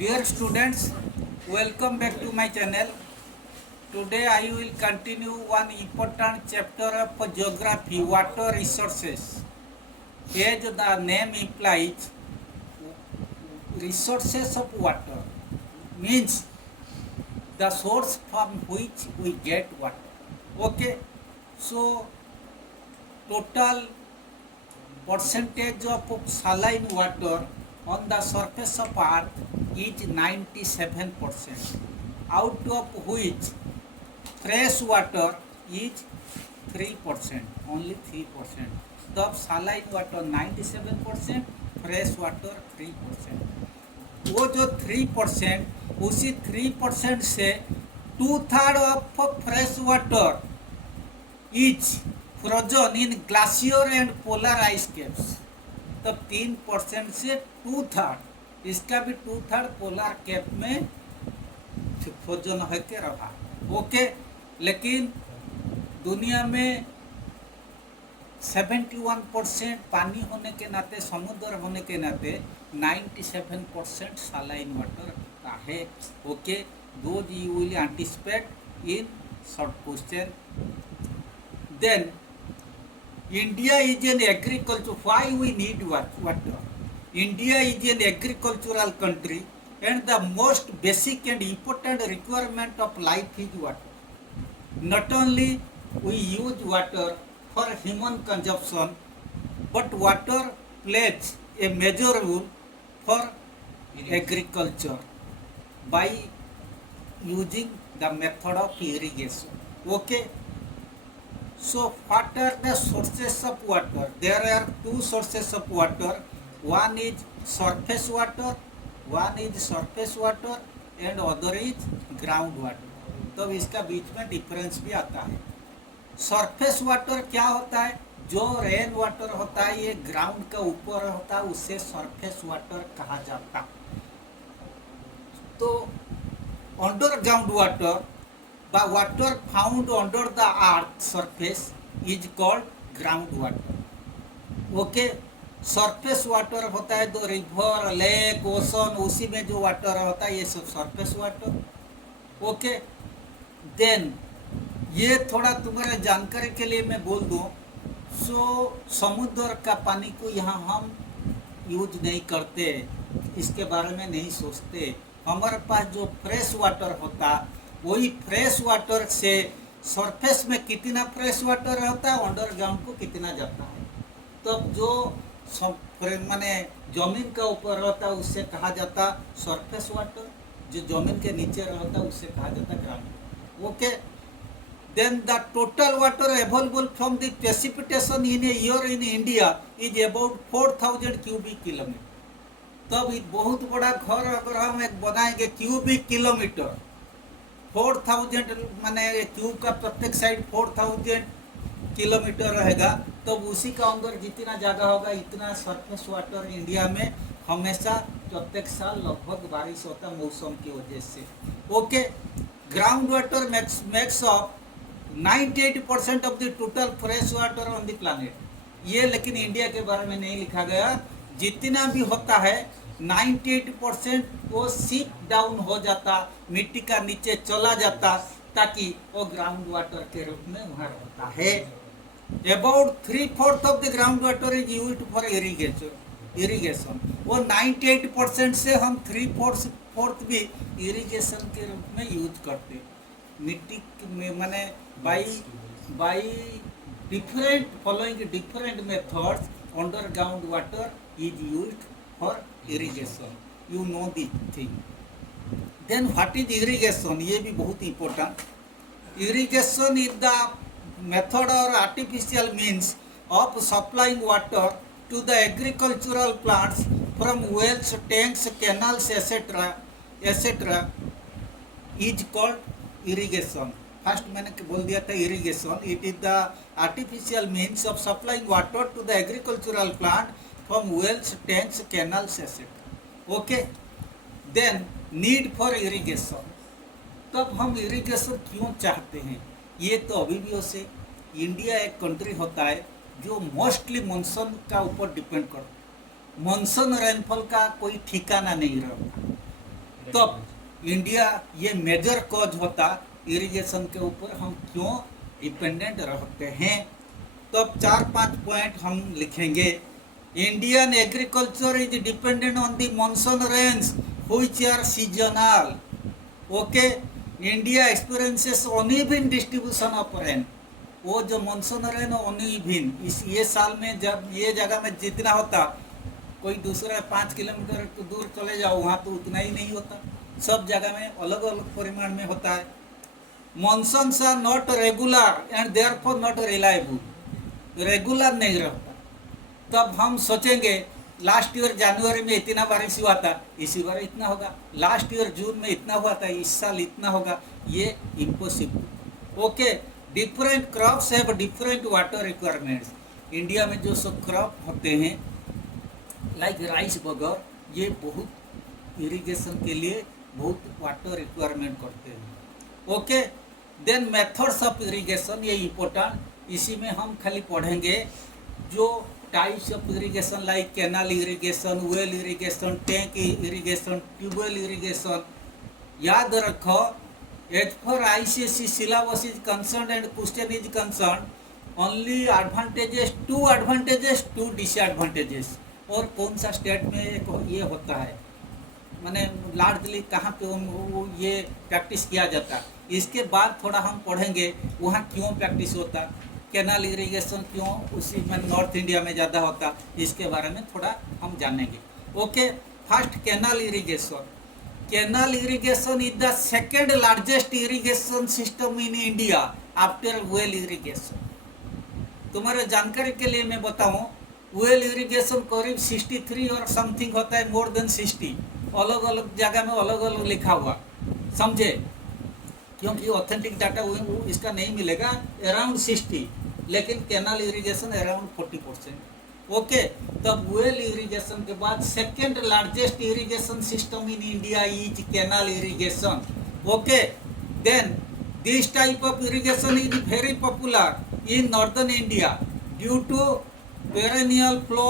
Dear students, welcome back to my channel. Today I will continue one important chapter of geography, water resources. As the name implies, resources of water means the source from which we get water. Okay, so total percentage of saline water on the surface of earth is 97%, out of which fresh water is 3%, only 3%. तो saline water 97%, fresh water 3%. वो जो 3%, उसी 3% से 2/3 of fresh water is frozen in glacier and polar ice caps. तब 3% से 2/3, इसका भी 2/3 polar cap में फ्रोजन होके रहा. ओके, लेकिन दुनिया में 71% पानी होने के नाते, समुद्र होने के नाते 97% सलाइन वाटर का है. ओके, दो you will anticipate in short question. Then India is an agriculture. Why we need water? India is an agricultural country, and the most basic and important requirement of life is water. Not only we use water for human consumption, but water plays a major role for agriculture by using the method of irrigation. Okay. So what are the sources of water? There are two sources of water. One is surface water, and other is ground water. तो इसका बीच में difference भी आता है. Surface water क्या होता है? जो रेन वाटर होता है, ये ग्राउंड का ऊपर होता है, उसे सरफेस वाटर कहा जाता. तो underground water, the water found under the earth surface is called ground water. Okay, surface water होता है तो रिवर, लेक, ओशन, उसी में जो वाटर होता है ये सब surface water. ओके, देन ये थोड़ा तुम्हारे जानकारी के लिए मैं बोल दूं. सो समुद्र का पानी को यहाँ हम यूज नहीं करते, इसके बारे में नहीं सोचते. हमारे पास जो फ्रेश वाटर होता, वही फ्रेश वाटर से सरफेस में कितना फ्रेश वाटर रहता है, अंडरग्राउंड को कितना जाता है. तब जो माने जमीन का ऊपर रहता है उससे कहा जाता सरफेस वाटर, जो जमीन के नीचे रहता है उससे कहा जाता ground. Okay, then the total water available from the precipitation in a year in India is about 4000 cubic kilometre. तब बहुत बड़ा घर अगर हम एक बनाएंगे क्यूबिक किलोमीटर, 4000 माने क्यूब का प्रत्येक साइड 4000 किलोमीटर रहेगा, तो उसी का अंदर जितना जगह होगा इतना सरफेस वाटर इंडिया में हमेशा प्रत्येक साल लगभग बारिश होता है मौसम की वजह से. Okay, ground water makes of 98% of the total fresh water on the planet. ये लेकिन इंडिया के बारे में नहीं लिखा गया. जितना भी होता है 98% वो सीप डाउन हो जाता, मिट्टी का नीचे चला जाता, ताकि वो ग्राउंड वाटर के रूप में वहाँ रहता है. About 3/4 of the ground water is used for irrigation. वो 98% से हम 3/4 भी इरिगेशन के रूप में यूज करते. मिट्टी में माने by different following different methods underground water is used for irrigation. You know the thing. Then what is irrigation? ये भी बहुत important. Irrigation is the method or artificial means of supplying water to the agricultural plants from wells, tanks, canals, etc. is called irrigation. First मैंने बोल दिया था irrigation. It is the artificial means of supplying water to the agricultural plant from wells, tanks, canals, etc. Okay, then need for irrigation. तब हम irrigation क्यों चाहते हैं? ये तो अभी भी से इंडिया एक कंट्री होता है जो मोस्टली मानसून का ऊपर डिपेंड करता है. मानसून रेनफॉल का कोई ठिकाना नहीं रहता. तब इंडिया ये मेजर कॉज होता इरिगेशन के ऊपर हम क्यों डिपेंडेंट रहते हैं। तब 4-5 पॉइंट हम लिखेंगे। Indian agriculture is dependent on the monsoon rains which are seasonal. Okay, India experiences uneven distribution of rain. वो जो मॉनसून रेन अनइवन, इस ये साल में जब ये जगह में जितना होता, कोई दूसरा 5 किलोमीटर दूर चले जाओ वहाँ तो उतना ही नहीं होता। सब जगह में अलग अलग परिमाण में होता है। Monsoons are not regular and therefore not reliable. Regular नहीं रहता। तब हम सोचेंगे लास्ट ईयर जनवरी में इतना बारिश हुआ था, इसी बार इतना होगा। लास्ट ईयर जून में इतना हुआ था, इस साल इतना होगा। ये impossible. Okay, different crops have different water requirements. India में जो सब क्रॉप होते हैं लाइक राइस वगैरह, ये बहुत इरिगेशन के लिए बहुत वाटर रिक्वायरमेंट करते हैं। Okay, then methods of irrigation, ये इम्पोर्टेंट। इसी में हम खाली पढ़ेंगे जो types of irrigation like canal irrigation, well irrigation, tank irrigation, tubewell irrigation. याद रखो, as for ICSE syllabus is concerned and question is concerned, only advantages, two disadvantages। और कौन सा स्टेट में ये होता है, माने लार्जली कहाँ पे वो ये प्रैक्टिस किया जाता है। इसके बाद थोड़ा हम पढ़ेंगे वहाँ क्यों प्रैक्टिस होता, कैनाल इरिगेशन क्यों उसी में नॉर्थ इंडिया में ज़्यादा होता, इसके बारे में थोड़ा हम जानेंगे। Okay, first canal irrigation. Canal irrigation is the second largest irrigation system in India after well irrigation. तुम्हारे जानकारी के लिए मैं बताऊं, वेल इरिगेशन करीब 63 और समथिंग होता है, मोर देन 60। अलग अलग जगह में अलग अलग लिखा हुआ, समझे, क्योंकि ऑथेंटिक डाटा वो इसका नहीं मिलेगा। अराउंड 60, लेकिन कैनाल इरिगेशन अराउंड 40%। ओके, तब वेल इरिगेशन के बाद second largest irrigation system in India is canal irrigation. Okay, then this type of irrigation is very popular in northern India due to perennial flow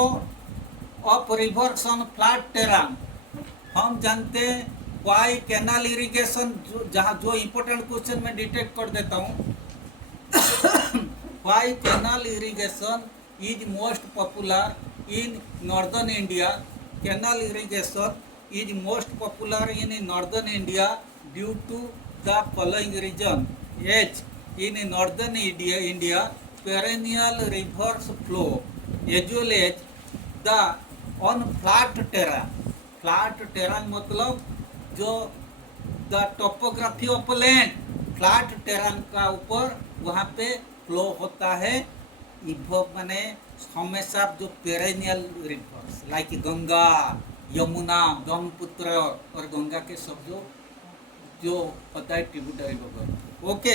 of rivers on flat terrain. हम जानते हैं Y canal irrigation, जहाँ जो important question में detect कर देता हूँ। Why canal irrigation is most popular in northern India. Canal irrigation is most popular in northern India due to the following reason. As in northern India perennial rivers flow as well as the on flat terrain. Flat terrain मतलब जो the topography of land, flat terrain का ऊपर वहाँ पे flow होता है। माने हमेशा जो perennial rivers like Ganga, Yamuna, Brahmaputra और गंगा के सब जो होता है ट्रिब्यूटरी वगैरह। Okay,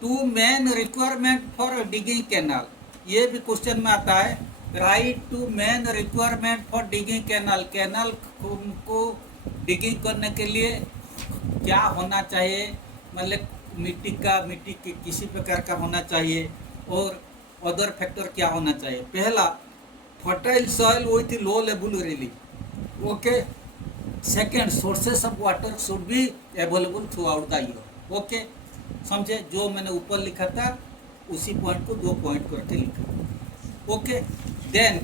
two main requirement for digging canal, ये भी क्वेश्चन में आता है। Right two main requirement for digging canal. Canal को डिगिंग करने के लिए क्या होना चाहिए, मतलब मिट्टी के किसी प्रकार का होना चाहिए, और अदर फैक्टर क्या होना चाहिए। पहला, fertile soil with low level relief. Okay, second, sources of water should be available through out the year. Okay, समझे, जो मैंने ऊपर लिखा था उसी पॉइंट को 2 पॉइंट करके लिखा। Okay, then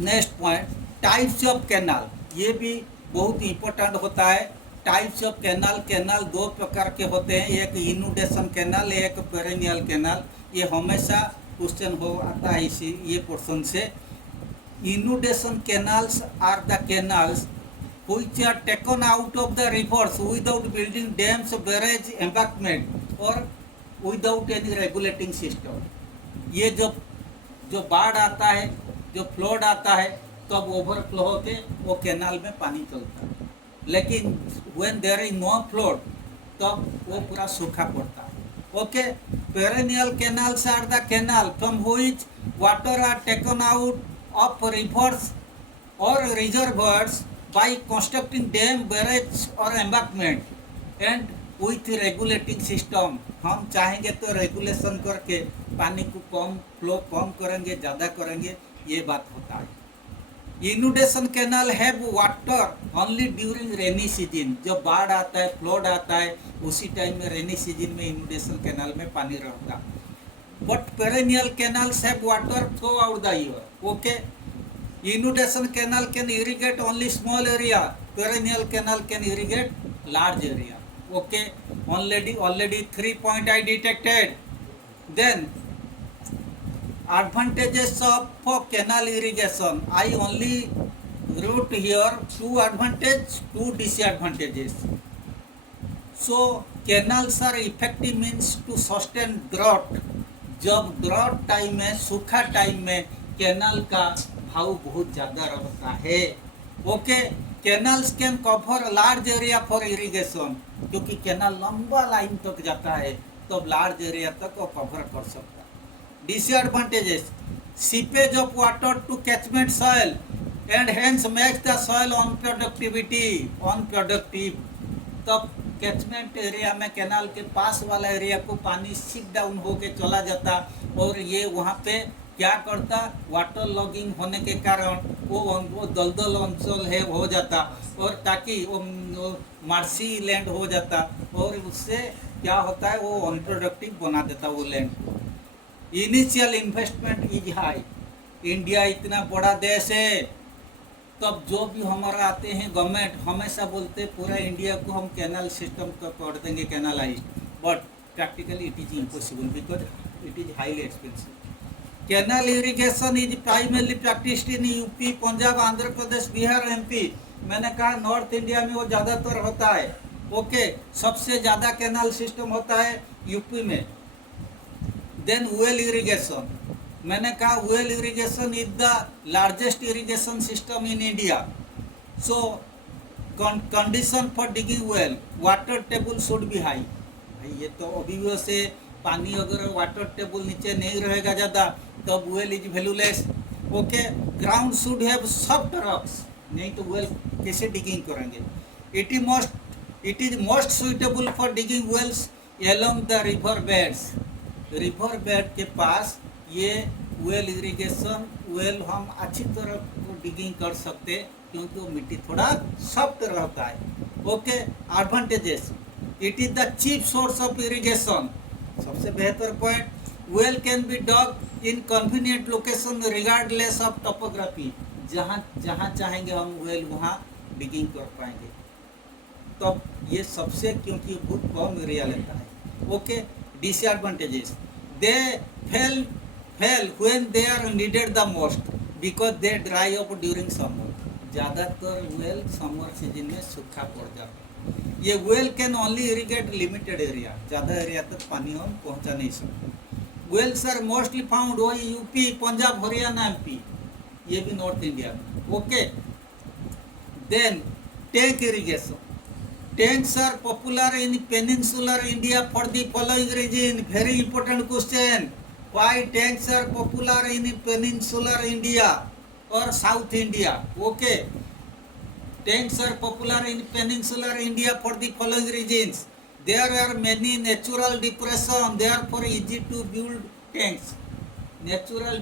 next point, types of canal. ये भी बहुत इंपॉर्टेंट होता है। टाइप्स ऑफ कैनाल, कैनाल 2 प्रकार के होते हैं, एक इनुडेशन कैनाल, एक पेरेनियल कैनाल। ये हमेशा क्वेश्चन हो आता है इसी ये पोर्शन से। Inundation canals are the canals which are taken out of the rivers without building dams, barrage, embankment or without any regulating system। ये जो बाढ़ आता है, जो फ्लड आता है, तब ओवरफ्लो होके वो कैनाल में पानी चलता है। लेकिन when there is no flood, तब वो पूरा सूखा पड़ता है। Okay, perennial canals are the canal from which water are taken out of rivers or reservoirs by constructing dam, barrage or embankment and with regulating system। हम चाहेंगे तो regulation करके पानी को कम फ्लो कम करेंगे, ज़्यादा करेंगे, ये बात होता है। Inundation canal have water only during rainy season. जब बाढ़ आता है, फ्लड आता है, उसी टाइम में रेनी सीजन में इनुडेशन कैनाल में पानी रहता। But perennial canals have water through out the year. Okay, inundation canal can irrigate only small area, perennial canal can irrigate large area. Okay, already 3 point I detected. Then advantages of canal irrigation, I only wrote here 2 advantages, 2 disadvantages. So canals are effective means to sustain drought। जब drought time में, सूखा time में canal का भाव बहुत ज़्यादा रहता है। Okay, canals can cover large area for irrigation, क्योंकि कैनाल लंबा लाइन तक जाता है, तो लार्ज एरिया तक वो कवर कर सकता है। Disadvantages, seepage of water to catchment soil and hence makes the soil unproductive. तब कैचमेंट एरिया में कैनाल के पास वाला एरिया को पानी सीक डाउन होके चला जाता, और ये वहाँ पे क्या करता, वाटर लॉगिंग होने के कारण वो दलदल अंचल है हो जाता, और ताकि वो मार्सी लैंड हो जाता, और उससे क्या होता है, वो अनप्रोडक्टिव बना देता वो लैंड को। Initial investment is high. India इतना बड़ा देश है, तब जो भी हमारा आते हैं गवर्नमेंट हमेशा बोलते पूरा इंडिया को हम कैनाल सिस्टम का कर देंगे, canalize, but practically it is impossible because it is highly expensive. Canal irrigation is primarily practised in UP, Punjab, Andhra Pradesh, Bihar, MP. मैंने कहा नॉर्थ इंडिया में वो ज़्यादातर होता है। ओके, सबसे ज़्यादा कैनाल सिस्टम होता है यूपी में। देन वेल इरिगेशन, मैंने कहा well irrigation is the largest irrigation system in India. So condition for digging well, water table should be high. भाई ये तो अभी से पानी अगर वाटर टेबल नीचे नहीं रहेगा ज़्यादा, तब well is valueless. Okay, ground should have soft rocks, नहीं तो वेल कैसे डिगिंग करेंगे। It is most suitable for digging wells along the river beds. River bed के पास ये वेल इरिगेशन वेल हम अच्छी तरह डिगिंग कर सकते, क्योंकि वो मिट्टी थोड़ा सॉफ्ट रहता है। Okay, advantages, it is the cheap source of irrigation. सबसे बेहतर point, well can be dug in convenient location regardless of topography. जहाँ जहाँ चाहेंगे हम वेल वहाँ डिगिंग कर पाएंगे। तब ये सबसे, क्योंकि बहुत कम एरिया लेता है। Okay, disadvantages, they fail when they are needed the most because they dry up during summer. ज़्यादातर वेल समर सीजन में सूखा पड़ जाता है। ये well can only irrigate limited area, ज़्यादा एरिया तक पानी हम पहुंचा नहीं सकते। वेल्स आर मोस्टली फाउंड वही यूपी, पंजाब, हरियाणा, एमपी, ये भी नॉर्थ इंडिया में। Okay, then tank irrigation, tanks are popular in peninsular India for the following region. Very important question, why tanks are popular in peninsular India और south India. Okay, tanks are popular in peninsular India for the following reasons. There are many natural depression, therefore easy to build tanks. Natural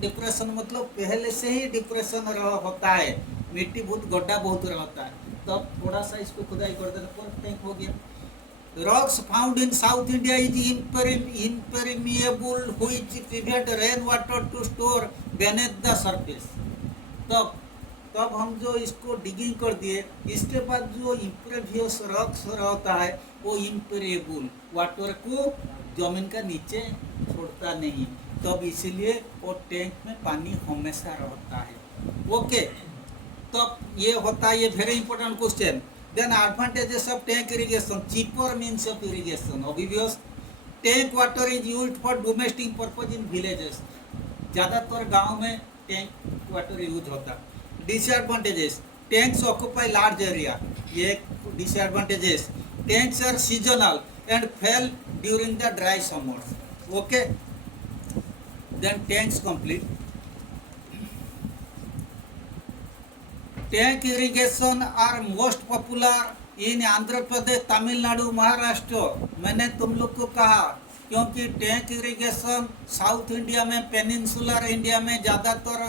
depression मतलब पहले से ही depression होता है, मिट्टी बहुत गड्ढा बहुत रहता है, तब थोड़ा सा इसको खुदाई कर देना पर टैंक हो गया। Rocks found in south India is impermeable which prevent rain water to store beneath the surface. तब हम जो इसको डिगिंग कर दिए, इसके बाद जो इम्पेरियस रॉक्स रहता है वो इम्पेरिएबल वाटर को जमीन का नीचे छोड़ता नहीं, तब इसीलिए वो टैंक में पानी हमेशा रहता है। ओके, तब ये होता है, ये very important question. Then advantages of tank irrigation, cheaper means of irrigation. Obvious, tank water is used for domestic purpose in villages. ज़्यादातर गांव में टैंक वाटर यूज होता है। Disadvantages, tanks occupy large area, ये disadvantages. Tanks are seasonal and fail during the dry summers. Okay, then tanks complete. Tank irrigation are most popular in Andhra Pradesh, Tamil Nadu, Maharashtra. मैंने तुम लोग को कहा क्योंकि टैंक इरिगेशन साउथ इंडिया में पेनिनसुलर इंडिया में ज़्यादातर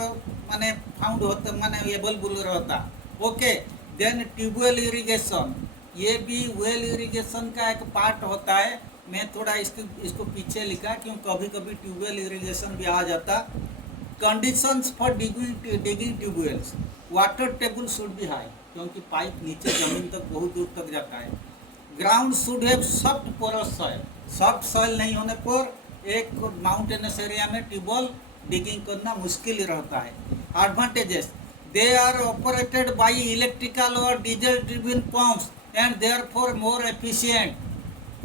माने फाउंड होता माने अवेलेबल रहता। ओके, देन ट्यूबवेल इरिगेशन, ये भी वेल इरिगेशन का एक पार्ट होता है। मैं थोड़ा इसको पीछे लिखा क्यों कभी कभी ट्यूबवेल इरिगेशन भी आ जाता। Conditions for digging tubewells, water table should be high, क्योंकि पाइप नीचे जमीन तक बहुत दूर तक जाता है। Ground should have soft porous soil, soft soil नहीं होने पर एक माउंटेनस एरिया में ट्यूबवेल डिगिंग करना मुश्किल रहता है। Advantages, they are operated by electrical और diesel driven pumps and therefore more efficient.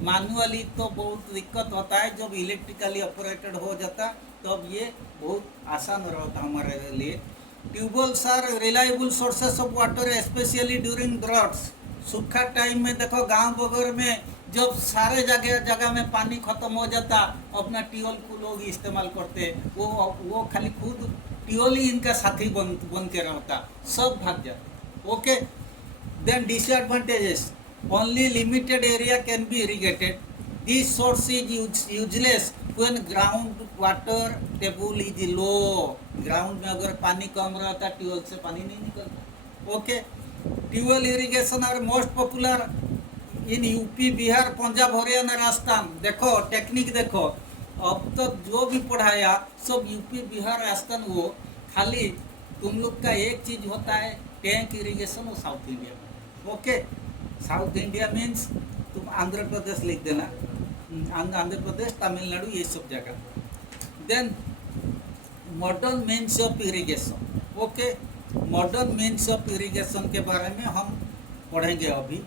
Manually तो बहुत दिक्कत होता है, जब इलेक्ट्रिकली ऑपरेटेड हो जाता तब ये बहुत आसान रहता हमारे लिए। Tubewells are reliable sources of water especially during droughts. सूखा टाइम में देखो गांव वगैरह में जब सारे जगह में पानी खत्म हो जाता, अपना ट्यूबवेल को लोग इस्तेमाल करते, वो खाली खुद ट्यूबवेल ही इनका साथी बन के रहता, सब भाग जाता। Okay, then disadvantages, only limited area can be irrigated. This source is useless when ground water table is low. Ground में अगर पानी कम रहता ट्यूबवेल से पानी नहीं निकलता। Okay, tubewell irrigation are most popular in UP, Bihar, Punjab, Haryana, Rajasthan. देखो टेक्निक देखो, अब तक जो भी पढ़ाया सब यूपी, बिहार, राजस्थान, वो खाली तुम लोग का एक चीज होता है टैंक इरिगेशन और साउथ इंडिया में। ओके, साउथ इंडिया मीन्स तुम आंध्र प्रदेश लिख देना, आंध्र प्रदेश, तमिलनाडु, ये सब जगह। Then modern means of irrigation. Okay, modern means of irrigation के बारे में हम पढ़ेंगे अभी।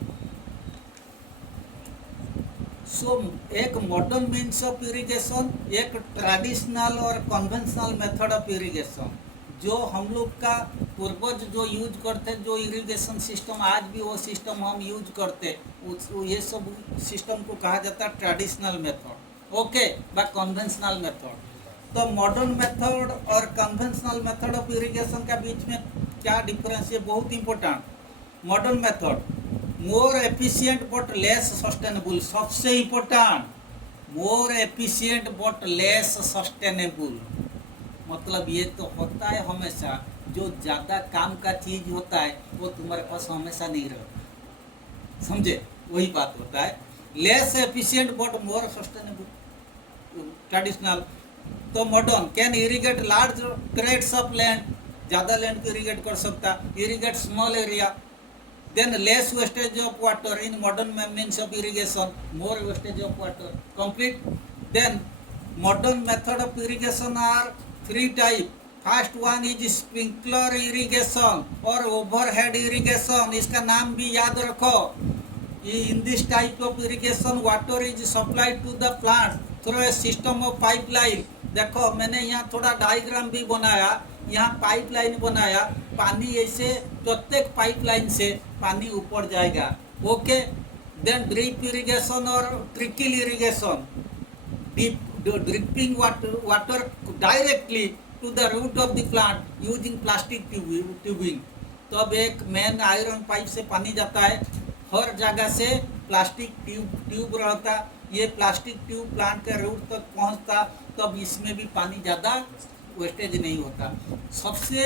सो एक मॉडर्न मीन्स ऑफ इरिगेशन, एक ट्रेडिशनल और कन्वेंशनल मेथड ऑफ इरिगेशन, जो हम लोग का पूर्वज जो यूज करते, जो इरिगेशन सिस्टम आज भी वो सिस्टम हम यूज करते, ये सब सिस्टम को कहा जाता है ट्रेडिशनल मेथड। ओके, व कन्वेंशनल मेथड। तो मॉडर्न मेथड और कन्वेंशनल मेथड ऑफ इरिगेशन का बीच में क्या डिफरेंस है, बहुत important. Modern method more efficient but less sustainable, सबसे important more efficient but less sustainable. मतलब ये तो होता है हमेशा, जो ज़्यादा काम का चीज़ होता है वो तुम्हारे पास हमेशा नहीं रहता, समझे, वही बात होता है। Less efficient but more sustainable traditional. तो modern can irrigate large tracts of land, ज़्यादा लैंड को इरिगेट कर सकता, irrigate small area. Then less wastage of water in modern means of irrigation, more wastage of water, complete. Then modern method of irrigation are three type. First one is sprinkler irrigation और overhead irrigation, इसका नाम भी याद रखो। In this type of irrigation water is supplied to the plant through a system of pipeline. देखो मैंने यहाँ थोड़ा डायग्राम भी बनाया, यहाँ पाइपलाइन बनाया, पानी ऐसे प्रत्येक पाइपलाइन से पानी ऊपर जाएगा। ओके, देन ड्रिप इरिगेशन और trickle irrigation, dripping water directly to the root of the plant using plastic tubing. तो अब एक मेन आयरन पाइप से पानी जाता है, हर जगह से प्लास्टिक ट्यूब रहता, ये प्लास्टिक ट्यूब प्लांट के रूट तक पहुंचता, तब इसमें भी पानी ज़्यादा वेस्टेज नहीं होता। सबसे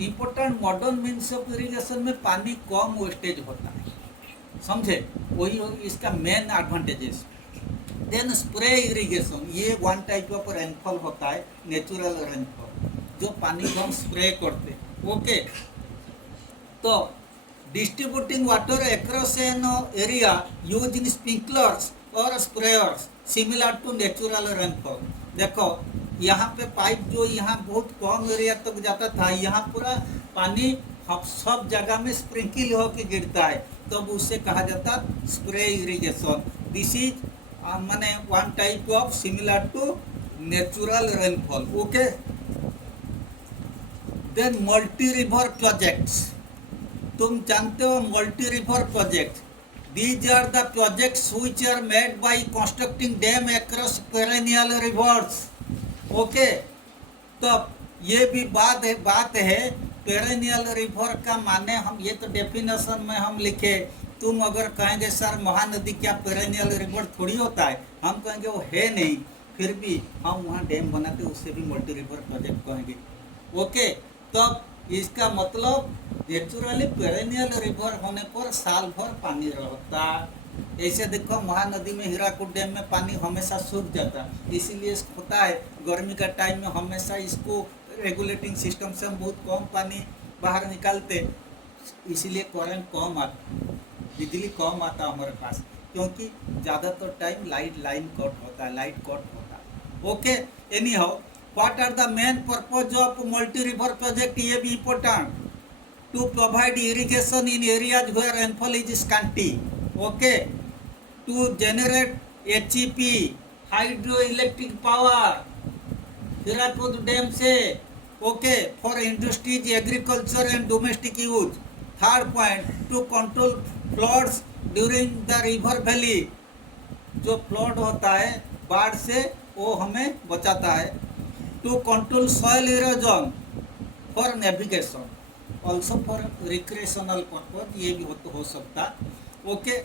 important modern means of irrigation में पानी कम वेस्टेज होता है, समझे, वही इसका main advantages. Then spray irrigation, ये वन टाइप ऑफ रेनफॉल होता है, नेचुरल रेनफॉल, जो पानी को हम स्प्रे करते। ओके, तो distributing water across an area using sprinklers और sprayers similar to natural rainfall. देखो यहाँ पे पाइप जो यहाँ बहुत कम एरिया तक जाता था, यहाँ पूरा पानी सब जगह में स्प्रिंकल होकर गिरता है, तब तो उससे कहा जाता स्प्रे इरिगेशन। दिस इज माने one type of similar to natural rainfall. Okay, then multi river projects, तुम जानते हो multi river project, these are the projects which are made by constructing dam across perennial rivers. Okay, तो ये भी बात है perennial river का माने, हम ये तो डेफिनेशन में हम लिखे, तुम अगर कहेंगे सर महानदी क्या पेरेनियल रिवर थोड़ी होता है, हम कहेंगे वो है नहीं, फिर भी हम वहाँ डैम बनाते, उससे भी मल्टी रिवर प्रोजेक्ट कहेंगे। ओके, तब इसका मतलब नेचुरली पेरेनियल रिवर होने पर साल भर पानी रहता। ऐसे देखो महानदी में हीराकुद डैम में पानी हमेशा सूख जाता, इसीलिए होता है गर्मी का टाइम में हमेशा इसको रेगुलेटिंग सिस्टम से हम बहुत कम पानी बाहर निकालते, इसीलिए करंट कम आता, बिजली कम आता हमारे पास, क्योंकि ज़्यादातर टाइम लाइन कट होता है, लाइट कट होता है। Okay, anyhow what are the main purpose of multi river project, ये भी important, to provide irrigation in areas where rainfall is scanty. Okay, to generate HEP hydro electric power Hirakud dam से। Okay, for industries agriculture and domestic use. Third point, to control floods during the river valley, जो flood होता है बाढ़ से वो हमें बचाता है। To control soil erosion for navigation, also for recreational purpose, ये भी हो सकता। Okay,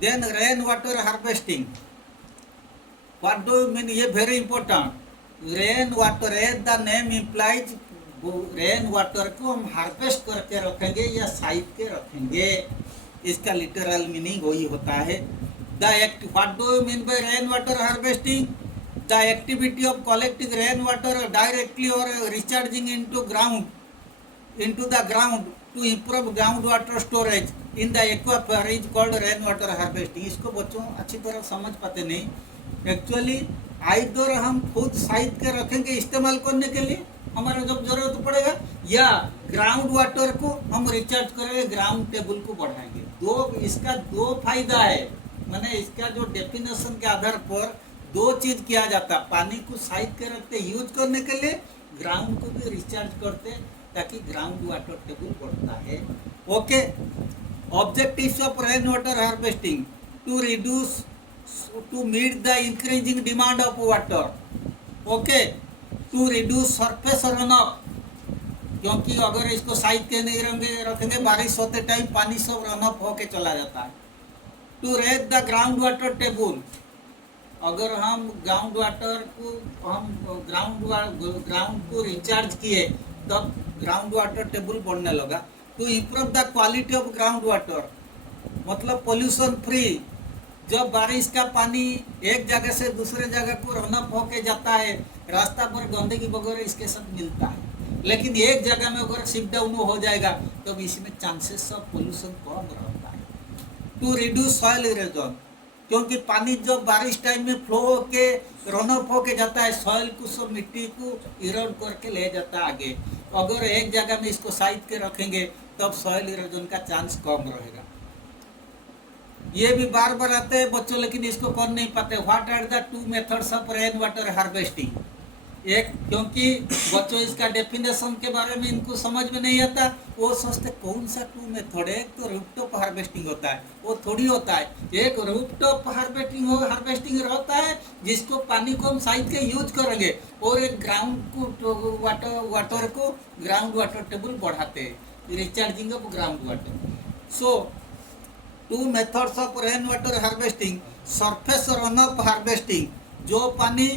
then rain water harvesting, what do you mean, ये very important. Rain water as the name implies, rain water को हम हार्वेस्ट करके रखेंगे या साइड के रखेंगे, इसका लिटरल मीनिंग वही होता है। The act, what do you mean by rain water harvesting, the activity of collecting rain water directly और recharging into the ground to improve groundwater storage in the aquifer is called rain water harvesting। इसको बच्चों अच्छी तरह समझ पाते नहीं। Actually either हम खुद साइड के रखेंगे इस्तेमाल करने के लिए हमारा जब जरूरत पड़ेगा, या ग्राउंड वाटर को हम रिचार्ज करेंगे, ग्राउंड टेबल को बढ़ाएंगे। इसका दो फायदा है, मैंने इसका जो डेफिनेशन के आधार पर दो चीज किया जाता, पानी को साइड के रखते यूज करने के लिए, ग्राउंड को भी रिचार्ज करते ताकि ग्राउंड वाटर टेबल बढ़ता है। Okay, objectives of rain water harvesting, to reduce, to meet the increasing demand of water. Okay, to reduce surface run off, क्योंकि अगर इसको साइड के नहीं रखेंगे बारिश होते टाइम पानी सब रन ऑफ होके चला जाता है। To raise the ground water table, अगर हम ग्राउंड वाटर को ग्राउंड को रिचार्ज किए तब ग्राउंड वाटर टेबल बढ़ने लगा। To improve the quality of ground water, मतलब पोल्यूशन फ्री, जब बारिश का पानी एक जगह से दूसरे जगह को रन अप होके जाता है, रास्ता पर गंदगी वगैरह इसके साथ मिलता है, लेकिन एक जगह में अगर शिफ्ट डाउन हो जाएगा तो इसमें चांसेस ऑफ पोल्यूशन कम रहता है। टू रिड्यूस सॉइल इरोजन, क्योंकि पानी जब बारिश टाइम में फ्लो होके रन अप होके जाता है, सॉइल को सब मिट्टी को इरोड करके ले जाता है आगे। अगर एक जगह में इसको साइड के रखेंगे तब सॉइल इरोजन का चांस कम रहेगा। ये भी बार बार आते हैं बच्चों, लेकिन इसको कर नहीं पाते। What are the two methods of rain water harvesting, एक, क्योंकि बच्चों इसका डेफिनेशन के बारे में इनको समझ में नहीं आता, वो सोचते कौन सा टू मेथड है। एक तो रूफटॉप हार्वेस्टिंग होता है, वो थोड़ी होता है। एक रूफटॉप हार्वेस्टिंग रहता है जिसको पानी को हम साइड के यूज करेंगे, और एक ग्राउंड को वाटर को ग्राउंड वाटर टेबल बढ़ाते हैं, recharging of ground water. So two methods of rain water harvesting, surface run off harvesting, जो पानी,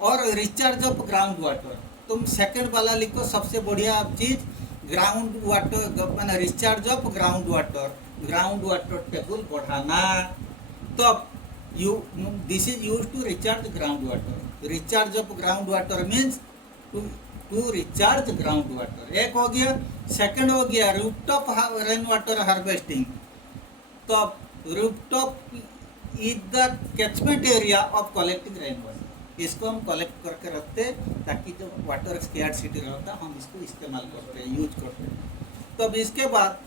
और रिचार्ज ऑफ ग्राउंड वाटर। तुम सेकंड वाला लिखो, सबसे बढ़िया चीज ग्राउंड वाटर, मैंने recharge of ground water table बढ़ाना। तो this is use to recharge ground water. Recharge of ground water means to recharge ground water, एक हो गया। सेकंड हो गया रूफटॉप रेन वाटर हार्वेस्टिंग। तो rooftop is the catchment area of collecting rain water, इसको हम कलेक्ट करके रखते ताकि जो वाटर स्कैर्सिटी रहता हम इसको इस्तेमाल करते हैं, यूज करते हैं। तब इसके बाद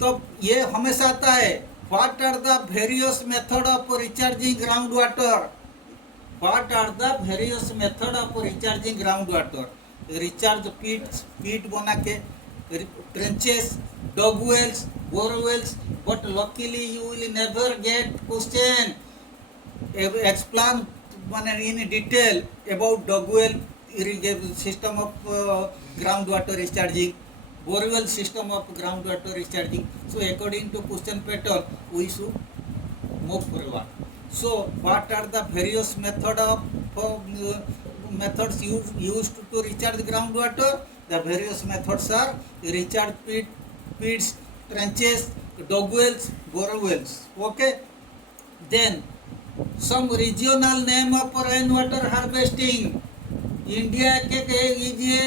तो ये हमेशा आता है, what are the various method of recharging ground water, what are the various method of recharging ground water. Recharge pit बना के, trenches, dug wells, borewells, but luckily you will never get question explain in detail about dog well system of groundwater recharging, borewell system of groundwater recharging. So according to question pattern we should move forward. So what are the various methods used to recharge the groundwater? The various methods are recharge pits, trenches, dog wells, bore wells. Okay. Then some regional name of rainwater harvesting. India के ये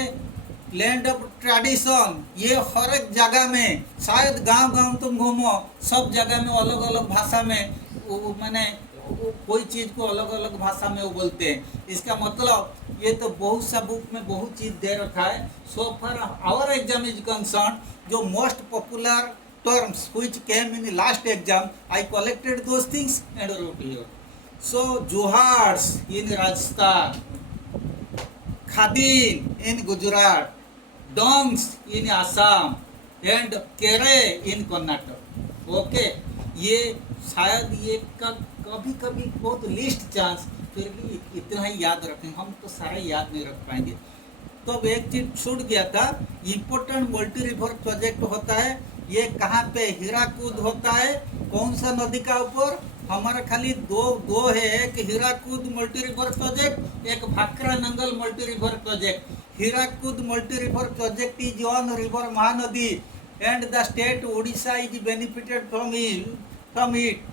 land of tradition, ये हर एक जगह में, शायद गांव गांव तुम घूमो, सब जगह में अलग अलग भाषा में मैंने कोई चीज़ को अलग अलग भाषा में वो बोलते हैं। इसका मतलब ये तो बहुत सा बुक में बहुत चीज़ दे रखा है। So for our exam is concern, जो most popular terms which came in the last exam, I collected those things and wrote here. So Johars in Rajasthan, Khadin in Gujarat, Dongs in Assam and Kere in Karnataka. Okay, ये शायद ये कभी कभी बहुत list chance, फिर भी इतना ही याद रखें, हम तो सारा याद नहीं रख पाएंगे। तो अब एक चीज छूट गया था, इम्पोर्टेंट मल्टी रिवर प्रोजेक्ट होता है, ये कहाँ पे हीराकुद होता है, कौन सा नदी का ऊपर, हमारा खाली दो है, एक हीराकुद मल्टी रिवर प्रोजेक्ट, एक Bhakra Nangal multi river project. Hirakud multi river project is on river Mahanadi and the state Odisha is benefited from it.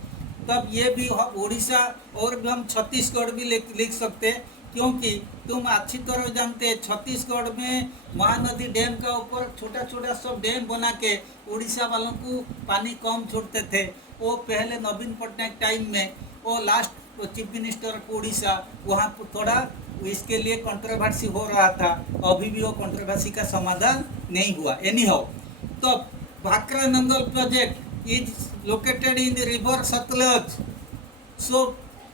तब ये भी ओडिशा और भी हम छत्तीसगढ़ भी लिख सकते हैं, क्योंकि तुम अच्छी तरह जानते हैं छत्तीसगढ़ में महानदी डैम का ऊपर छोटा छोटा सब डैम बना के उड़ीसा वालों को पानी कम छोड़ते थे। वो पहले नवीन पटनायक टाइम में वो लास्ट चीफ मिनिस्टर को उड़ीसा, वहाँ पर थोड़ा इसके लिए कंट्रोवर्सी हो रहा था, अभी भी वो कंट्रोवर्सी का समाधान नहीं हुआ। एनी हाउ, तो Bhakra Nangal project is located in the river Satluj. So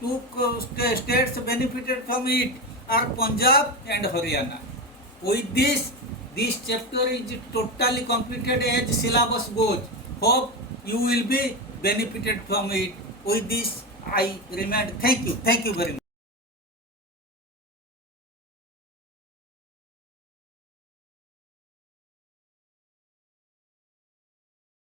two states benefited from it are Punjab and Haryana. With this chapter is totally completed as syllabus goes. Hope you will be benefited from it. With this I remind, thank you very much.